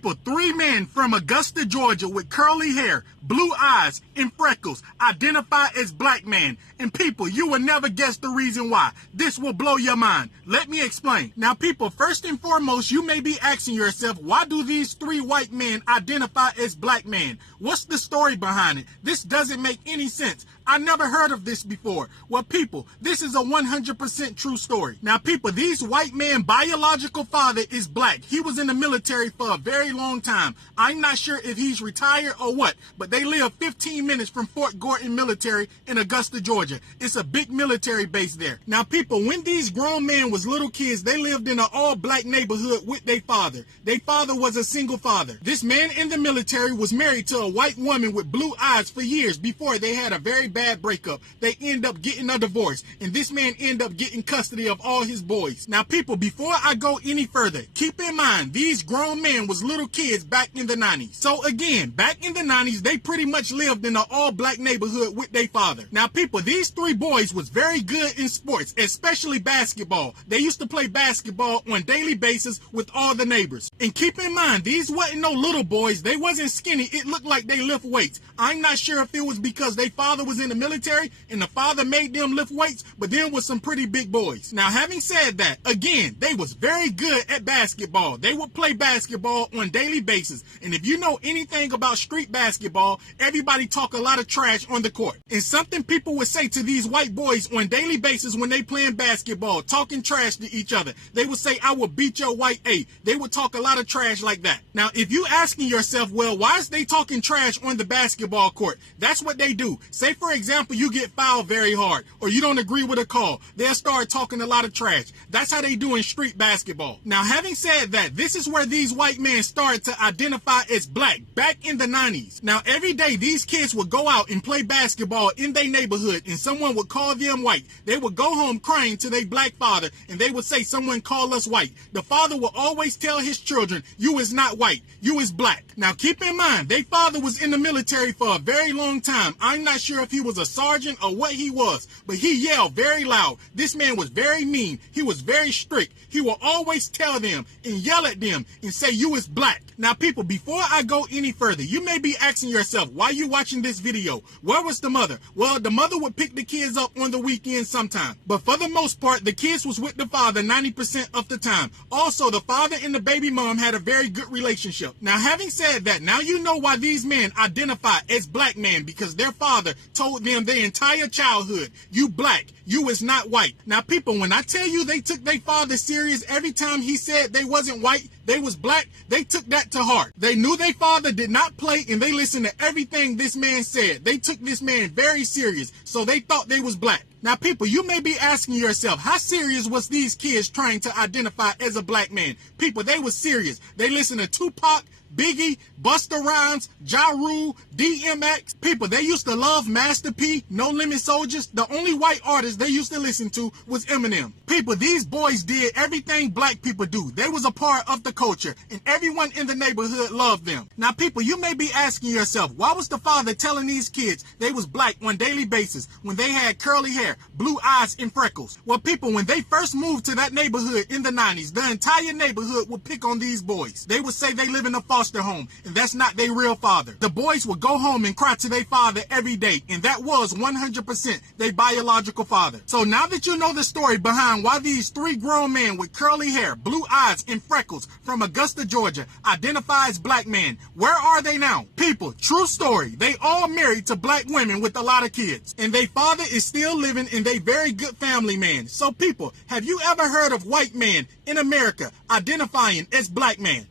people, three men from Augusta, Georgia with curly hair, blue eyes, and freckles identify as black men. And people, you will never guess the reason why. This will blow your mind. Let me explain. Now people, first and foremost, you may be asking yourself, why do these three white men identify as black men? What's the story behind it? This doesn't make any sense. I never heard of this before. Well, people, this is a 100% true story. Now, people, these white men' biological father is black. He was in the military for a very long time. I'm not sure if he's retired or what, but they live 15 minutes from Fort Gordon Military in Augusta, Georgia. It's a big military base there. Now, people, when these grown men was little kids, they lived in an all-black neighborhood with their father. Their father was a single father. This man in the military was married to a white woman with blue eyes for years before they had a very bad breakup. They end up getting a divorce, and this man end up getting custody of all his boys. Now people, before I go any further, keep in mind these grown men was little kids back in the 90s. So again, back in the 90s, they pretty much lived in an all-black neighborhood with their father. Now people, these three boys was very good in sports, especially basketball. They used to play basketball on a daily basis with all the neighbors. And keep in mind, these wasn't no little boys. They wasn't skinny. It looked like they lift weights. I'm not sure if it was because their father was in the military and the father made them lift weights, but then was some pretty big boys. Now, having said that, again, they was very good at basketball. They would play basketball on a daily basis. And if you know anything about street basketball, everybody talk a lot of trash on the court. And something people would say to these white boys on a daily basis when they playing basketball, talking trash to each other, they would say, "I will beat your white A." They would talk a lot of trash like that. Now, if you asking yourself, well, why is they talking trash on the basketball court? That's what they do. Say, for example, you get fouled very hard or you don't agree with a call. They'll start talking a lot of trash. That's how they do in street basketball. Now, having said that, this is where these white men started to identify as black back in the 90s. Now, every day these kids would go out and play basketball in their neighborhood and someone would call them white. They would go home crying to their black father and they would say, "Someone call us white." The father will always tell his children, "You is not white, you is black." Now, keep in mind, their father was in the military for a very long time. I'm not sure if he was a sergeant or what he was, but he yelled very loud. This man was very mean. He was very strict. He will always tell them and yell at them and say, "You is black." Now, people, before I go any further, you may be asking yourself, why are you watching this video? Where was the mother? Well, the mother would pick the kids up on the weekend sometime. But for the most part, the kids was with the father 90% of the time. Also, the father and the baby mom had a very good relationship. Now, having said that, now you know why these men identify as black men, because their father told them their entire childhood, "You black, you is not white." Now, people, when I tell you they took their father serious every time he said they wasn't white, they was black, they took that to heart. They knew their father did not play and they listened to everything this man said. They took this man very serious, so they thought they was black. Now, people, you may be asking yourself, how serious was these kids trying to identify as a black man? People, they was serious. They listened to Tupac, Biggie, Busta Rhymes, Ja Rule, DMX. People, they used to love Master P, No Limit Soldiers. The only white artist they used to listen to was Eminem. People, these boys did everything black people do. They was a part of the culture, and everyone in the neighborhood loved them. Now, people, you may be asking yourself, why was the father telling these kids they was black on a daily basis when they had curly hair, blue eyes, and freckles? Well, people, when they first moved to that neighborhood in the 90s, the entire neighborhood would pick on these boys. They would say they live in a foster home, and that's not their real father. The boys would go home and cry to their father every day, and that was 100% their biological father. So now that you know the story behind why these three grown men with curly hair, blue eyes, and freckles from Augusta, Georgia identify as black men, where are they now? People, true story, they all married to black women with a lot of kids, and their father is still living and they very good family man. So people, have you ever heard of white men in America identifying as black men?